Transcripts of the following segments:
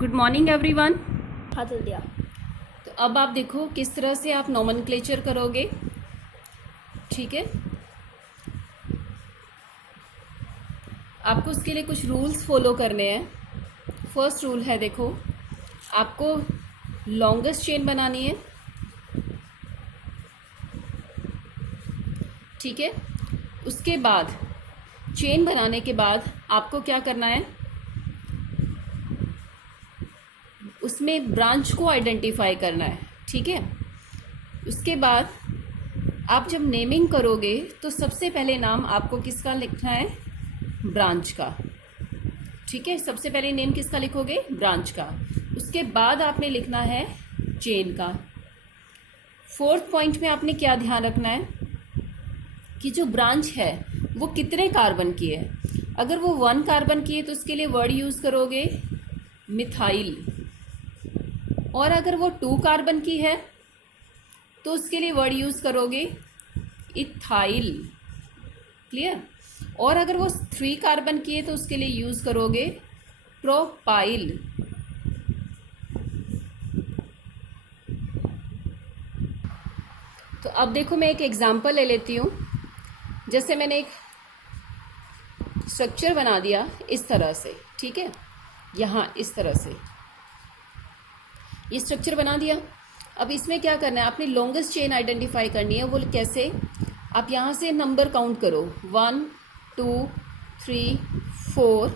Good morning everyone. हाँ चल दिया। तो अब आप देखो किस तरह से आप नोमेनक्लेचर करोगे। ठीक है, आपको उसके लिए कुछ रूल्स फॉलो करने हैं। फर्स्ट रूल है, देखो आपको लॉन्गेस्ट चेन बनानी है। ठीक है, उसके बाद चेन बनाने के बाद आपको क्या करना है, उसमें ब्रांच को आइडेंटिफाई करना है। ठीक है, उसके बाद आप जब नेमिंग करोगे तो सबसे पहले नाम आपको किसका लिखना है, ब्रांच का। ठीक है, सबसे पहले नेम किसका लिखोगे, ब्रांच का। उसके बाद आपने लिखना है चेन का। फोर्थ पॉइंट में आपने क्या ध्यान रखना है कि जो ब्रांच है वो कितने कार्बन की है। अगर वो 1 कार्बन की है तो उसके लिए वर्ड यूज करोगे मिथाइल, और अगर वो 2 कार्बन की है तो उसके लिए वर्ड यूज करोगे इथाइल। क्लियर। और अगर वो 3 कार्बन की है तो उसके लिए यूज करोगे प्रोपाइल। तो अब देखो मैं एक एग्जांपल ले लेती हूँ। जैसे मैंने एक स्ट्रक्चर बना दिया इस तरह से। ठीक है, यहाँ इस तरह से ये स्ट्रक्चर बना दिया। अब इसमें क्या करना है, आपने लॉन्गेस्ट चेन आइडेंटिफाई करनी है। वो कैसे, आप यहाँ से नंबर काउंट करो 1 2 3 4।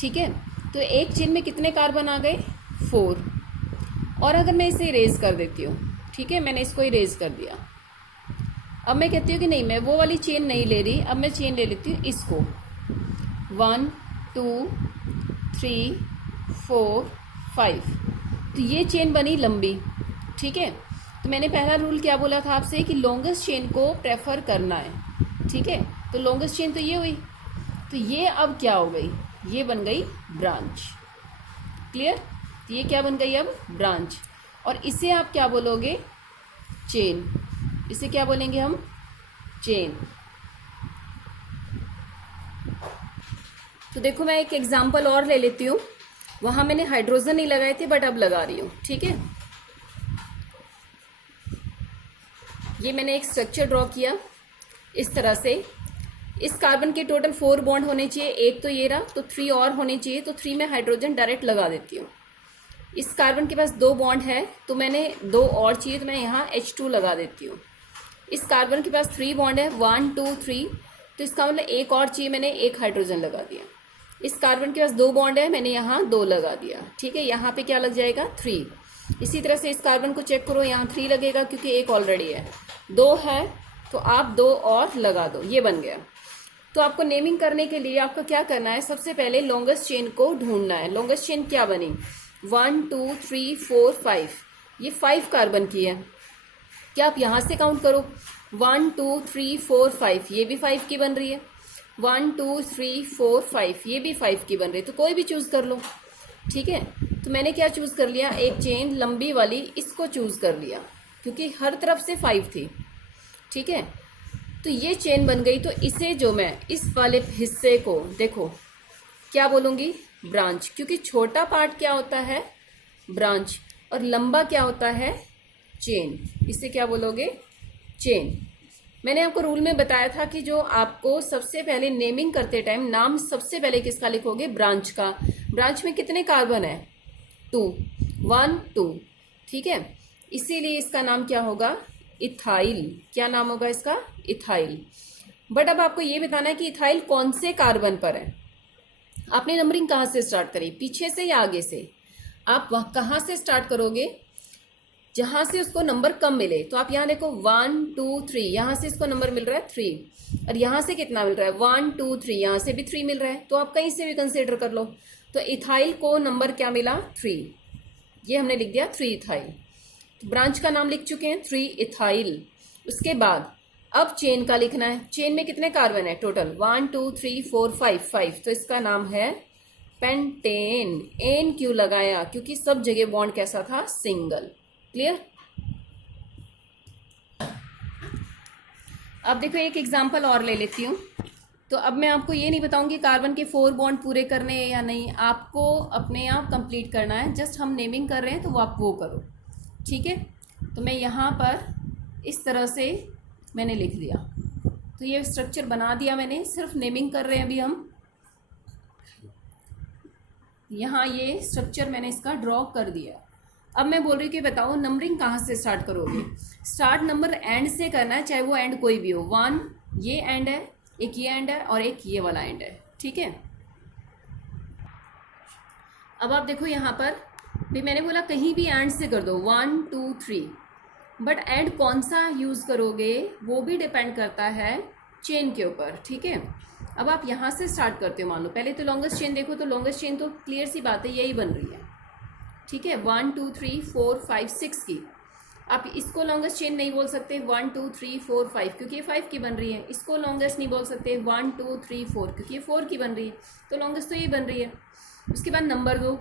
ठीक है, तो एक चेन में कितने कार्बन आ गए, 4। और अगर मैं इसे इरेज कर देती हूँ, ठीक है, मैंने इसको इरेज कर दिया। अब मैं कहती हूँ कि नहीं, मैं वो वाली चेन नहीं ले रही, अब मैं चेन ले लेती हूँ इसको 1 2 3 4 5। तो ये चेन बनी लंबी। ठीक है, तो मैंने पहला रूल क्या बोला था आपसे कि लॉन्गेस्ट चेन को प्रेफर करना है। ठीक है, तो लॉन्गेस्ट चेन तो ये हुई। तो ये अब क्या हो गई, ये बन गई ब्रांच। क्लियर। तो ये क्या बन गई अब, ब्रांच। और इसे आप क्या बोलोगे, चेन। इसे क्या बोलेंगे हम, चेन। तो देखो मैं एक एग्जांपल और ले लेती हूँ। वहां मैंने हाइड्रोजन नहीं लगाए थे बट अब लगा रही हूँ। ठीक है, ये मैंने एक स्ट्रक्चर ड्रॉ किया इस तरह से। इस कार्बन के टोटल 4 बॉन्ड होने चाहिए, एक तो ये रहा, तो 3 और होने चाहिए। तो 3 में हाइड्रोजन डायरेक्ट लगा देती हूँ। इस कार्बन के पास 2 बॉन्ड है तो मैंने 2 और चाहिए, तो मैं यहाँ H2 लगा देती हूँ। इस कार्बन के पास 3 बॉन्ड है 1 2 3, तो इसका मतलब एक और चाहिए, मैंने 1 हाइड्रोजन लगा दिया। इस कार्बन के पास 2 बॉन्ड है, मैंने यहाँ 2 लगा दिया। ठीक है, यहाँ पे क्या लग जाएगा, 3। इसी तरह से इस कार्बन को चेक करो, यहाँ 3 लगेगा क्योंकि एक ऑलरेडी है। 2 है तो आप 2 और लगा दो, ये बन गया। तो आपको नेमिंग करने के लिए आपको क्या करना है, सबसे पहले लॉन्गेस्ट चेन को ढूंढना है। लॉन्गेस्ट चेन क्या बनी, 1 2 3 4 5। ये 5 कार्बन की है। क्या आप यहां से काउंट करो, 1 2 3 4 5, ये भी 5 की बन रही है। 1 2 3 4 5, ये भी 5 की बन रही है। तो कोई भी चूज कर लो। ठीक है, तो मैंने क्या चूज कर लिया, एक चेन लंबी वाली, इसको चूज कर लिया क्योंकि हर तरफ से 5 थी। ठीक है, तो ये चेन बन गई। तो इसे जो मैं इस वाले हिस्से को देखो क्या बोलूंगी, ब्रांच। क्योंकि छोटा पार्ट क्या होता है, ब्रांच, और लंबा क्या होता है, चेन। इसे क्या बोलोगे, चेन। मैंने आपको रूल में बताया था कि जो आपको सबसे पहले नेमिंग करते टाइम नाम सबसे पहले किसका लिखोगे, ब्रांच का। ब्रांच में कितने कार्बन है, 2 1 2। ठीक है, इसीलिए इसका नाम क्या होगा, इथाइल। क्या नाम होगा इसका, इथाइल। बट अब आपको ये बताना है कि इथाइल कौन से कार्बन पर है। आपने नंबरिंग कहाँ से स्टार्ट करी, पीछे से या आगे से। आप कहाँ से स्टार्ट करोगे, जहां से उसको नंबर कम मिले। तो आप यहाँ देखो 1 2 3, यहां से इसको नंबर मिल रहा है 3, और यहां से कितना मिल रहा है 1 2 3, यहां से भी 3 मिल रहा है। तो आप कहीं से भी कंसिडर कर लो। तो इथाइल को नंबर क्या मिला, 3। ये हमने लिख दिया 3 इथाइल। तो ब्रांच का नाम लिख चुके हैं 3 इथाइल। उसके बाद अब चेन का लिखना है। चेन में कितने कार्बन है टोटल, 1 2 3 4 5। तो इसका नाम है पेंटेन। एन क्यों लगाया, क्योंकि सब जगह बॉन्ड कैसा था, सिंगल। क्लियर। अब देखो एक एग्जांपल और ले लेती हूँ। तो अब मैं आपको ये नहीं बताऊंगी कार्बन के 4 बॉन्ड पूरे करने हैं या नहीं, आपको अपने आप कंप्लीट करना है। जस्ट हम नेमिंग कर रहे हैं तो वो आप वो करो, ठीक है। तो मैं यहाँ पर इस तरह से मैंने लिख दिया, तो ये स्ट्रक्चर बना दिया मैंने, सिर्फ नेमिंग कर रहे हैं अभी हम। यहाँ ये स्ट्रक्चर मैंने इसका ड्रॉ कर दिया। अब मैं बोल रही हूँ कि बताओ नंबरिंग कहाँ से स्टार्ट करोगे। स्टार्ट नंबर एंड से करना है, चाहे वो एंड कोई भी हो। 1 ये एंड है, एक ये एंड है और एक ये वाला एंड है, ठीक है। अब आप देखो यहाँ पर भी मैंने बोला कहीं भी एंड से कर दो, 1 2 3, बट एंड कौन सा यूज़ करोगे वो भी डिपेंड करता है चेन के ऊपर, ठीक है। अब आप यहाँ से स्टार्ट करते हो, मान लो पहले तो लॉन्गेस्ट चेन देखो, तो लॉन्गेस्ट चेन तो क्लियर सी बात है यही बन रही है, ठीक है। 1 2 3 4 5 6 की। आप इसको लॉन्गेस्ट चेन नहीं बोल सकते 1 2 3 4 5, क्योंकि ये 5 की बन रही है। इसको लॉन्गेस्ट नहीं बोल सकते 1 2 3 4, क्योंकि ये 4 की बन रही है। तो लॉन्गेस्ट तो ये बन रही है। उसके बाद नंबर दो।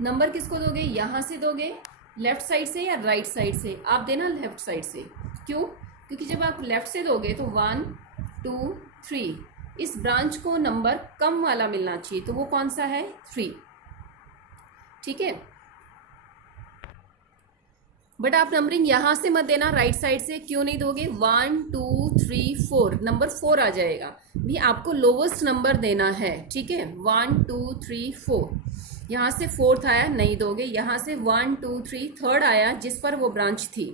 नंबर किसको दोगे, यहाँ से दोगे, लेफ्ट साइड से या राइट साइड से। आप देना लेफ्ट साइड से, क्यों, क्योंकि जब आप लेफ्ट से दोगे तो 1 2 3, इस ब्रांच को नंबर कम वाला मिलना चाहिए, तो वो कौन सा है, 3, ठीक है। बट आप नंबरिंग यहाँ से मत देना, राइट साइड से। क्यों नहीं दोगे, 1 2 3 4, नंबर 4 आ जाएगा भी, आपको लोवेस्ट नंबर देना है, ठीक है। 1 2 3 4, यहाँ से 4th आया, नहीं दोगे। यहाँ से 1 2 3 3rd आया, जिस पर वो ब्रांच थी।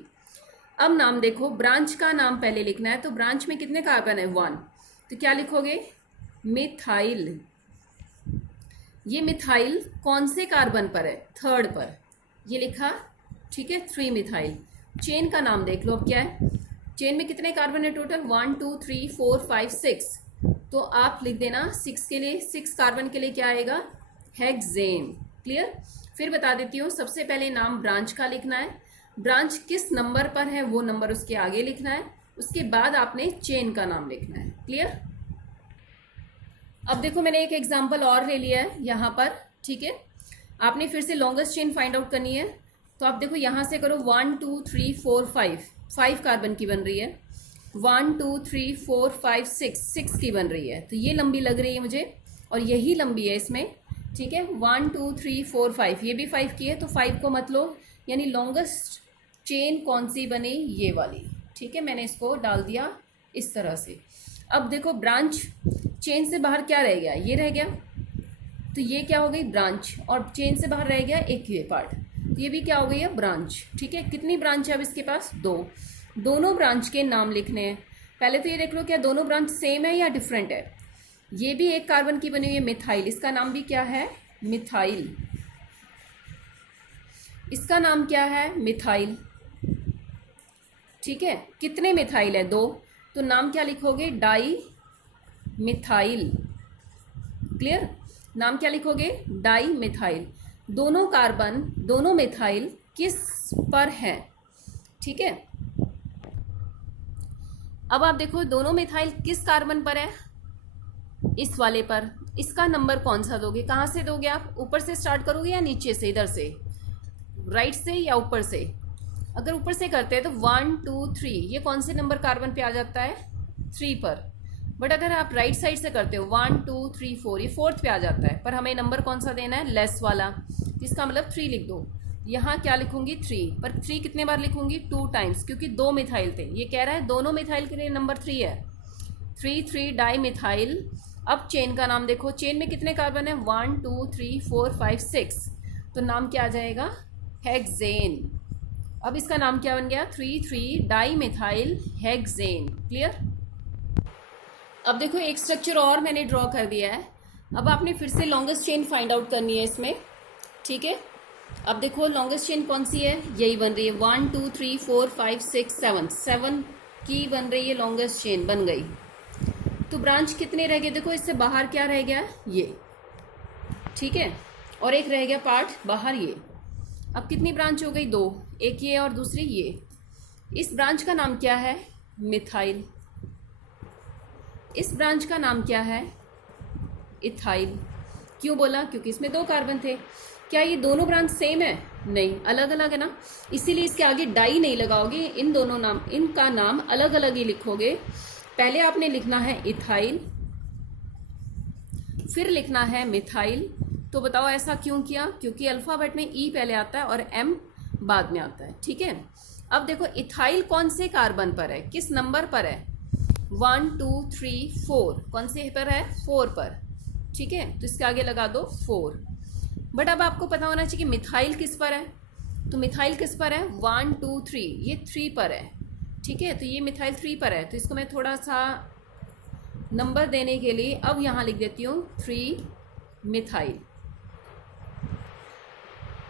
अब नाम देखो, ब्रांच का नाम पहले लिखना है, तो ब्रांच में कितने कार्बन है, 1, तो क्या लिखोगे, मिथाइल। ये मिथाइल कौन से कार्बन पर है, 3rd पर, ये लिखा, ठीक है, 3 मिथाइल। चेन का नाम देख लो अब क्या है, चेन में कितने कार्बन है टोटल, 1 2 3 4 5 6, तो आप लिख देना 6 के लिए, 6 कार्बन के लिए क्या आएगा, हेक्सेन। क्लियर। फिर बता देती हूँ, सबसे पहले नाम ब्रांच का लिखना है, ब्रांच किस नंबर पर है वो नंबर उसके आगे लिखना है, उसके बाद आपने चेन का नाम लिखना है। क्लियर। अब देखो मैंने एक एग्जांपल और ले लिया है यहाँ पर, ठीक है। आपने फिर से लॉन्गेस्ट चेन फाइंड आउट करनी है, तो आप देखो यहाँ से करो 1 2 3 4 5 कार्बन की बन रही है, 1 2 3 4 5 6 की बन रही है, तो ये लंबी लग रही है मुझे, और यही लंबी है इसमें, ठीक है। 1 2 3 4 5, ये भी 5 की है, तो 5 को मत लो, यानी लॉन्गेस्ट चेन कौन सी बनी, ये वाली, ठीक है। मैंने इसको डाल दिया इस तरह से। अब देखो ब्रांच, चेन से बाहर क्या रह गया, ये रह गया, तो ये क्या हो गई, ब्रांच, और चेन से बाहर रह गया एक ये पार्ट, तो ये भी क्या हो गई है, ब्रांच, ठीक है। कितनी ब्रांच है अब इसके पास, 2। दोनों ब्रांच के नाम लिखने हैं। पहले तो ये देख लो क्या दोनों ब्रांच सेम है या डिफरेंट है। ये भी एक कार्बन की बनी हुई है, मिथाइल, इसका नाम भी क्या है, मिथाइल। इसका नाम क्या है, मिथाइल, ठीक है। कितने मिथाइल है, 2, तो नाम क्या लिखोगे, डाई मिथाइल। क्लियर। नाम क्या लिखोगे, डाई मिथाइल। दोनों कार्बन, दोनों मिथाइल किस पर है, ठीक है। अब आप देखो दोनों मिथाइल किस कार्बन पर है, इस वाले पर। इसका नंबर कौन सा दोगे, कहाँ से दोगे आप, ऊपर से स्टार्ट करोगे या नीचे से, इधर से, राइट से या ऊपर से। अगर ऊपर से करते हैं तो 1 2 3, ये कौन से नंबर कार्बन पे आ जाता है, 3 पर। बट अगर आप राइट साइड से करते हो 1 2 3 4, ये 4th पे आ जाता है, पर हमें नंबर कौन सा देना है, लेस वाला, इसका मतलब 3 लिख दो। यहाँ क्या लिखूंगी, 3, पर 3 कितने बार लिखूंगी, 2 टाइम्स, क्योंकि 2 मिथाइल थे। ये कह रहा है दोनों मिथाइल के लिए नंबर 3 है, 3 3 डाई मिथाइल। अब चेन का नाम देखो, चेन में कितने कार्बन है, 1 2 3 4 5 6, तो नाम क्या आ जाएगा, हेक्सेन। अब इसका नाम क्या बन गया, 3 3 डाई मिथाइल हेक्सेन। क्लियर। अब देखो एक स्ट्रक्चर और मैंने ड्रॉ कर दिया है। अब आपने फिर से लॉन्गेस्ट चेन फाइंड आउट करनी है इसमें, ठीक है। अब देखो लॉन्गेस्ट चेन कौन सी है, यही बन रही है, 1 2 3 4 5 6 7 की बन रही है, लॉन्गेस्ट चेन बन गई। तो ब्रांच कितने रह गए, देखो इससे बाहर क्या रह गया, ये, ठीक है, और एक रह गया पार्ट बाहर, ये। अब कितनी ब्रांच हो गई, 2, एक ये और दूसरी ये। इस ब्रांच का नाम क्या है, मिथाइल। इस ब्रांच का नाम क्या है, इथाइल। क्यों बोला, क्योंकि इसमें 2 कार्बन थे। क्या ये दोनों ब्रांच सेम है, नहीं, अलग अलग है ना, इसीलिए इसके आगे डाई नहीं लगाओगे, इन दोनों नाम, इनका नाम अलग अलग ही लिखोगे। पहले आपने लिखना है इथाइल, फिर लिखना है मिथाइल। तो बताओ ऐसा क्यों किया? क्योंकि अल्फाबेट में ई पहले आता है और एम बाद में आता है, ठीक है। अब देखो इथाइल कौन से कार्बन पर है, किस नंबर पर है? 1 2 3 4, कौन से पर है? 4 पर, ठीक है। तो इसके आगे लगा दो 4। बट अब आपको पता होना चाहिए कि मिथाइल किस पर है। तो मिथाइल किस पर है? 1 2 3, ये 3 पर है, ठीक है। तो ये मिथाइल 3 पर है, तो इसको मैं थोड़ा सा नंबर देने के लिए अब यहाँ लिख देती हूँ 3 मिथाइल।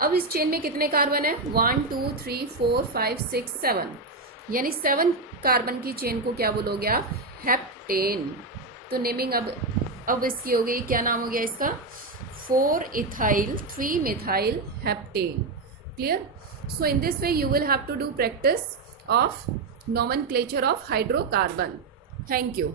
अब इस चेन में कितने कार्बन है? 1 2 3 4 5 6 7, यानी 7 कार्बन की चेन को क्या बोलोगे आप? हेप्टेन। तो नेमिंग अब इसकी हो गई, क्या नाम हो गया इसका? 4 ethyl 3 methyl heptane. Clear? So in this way you will have to do practice of nomenclature of hydrocarbon. Thank you.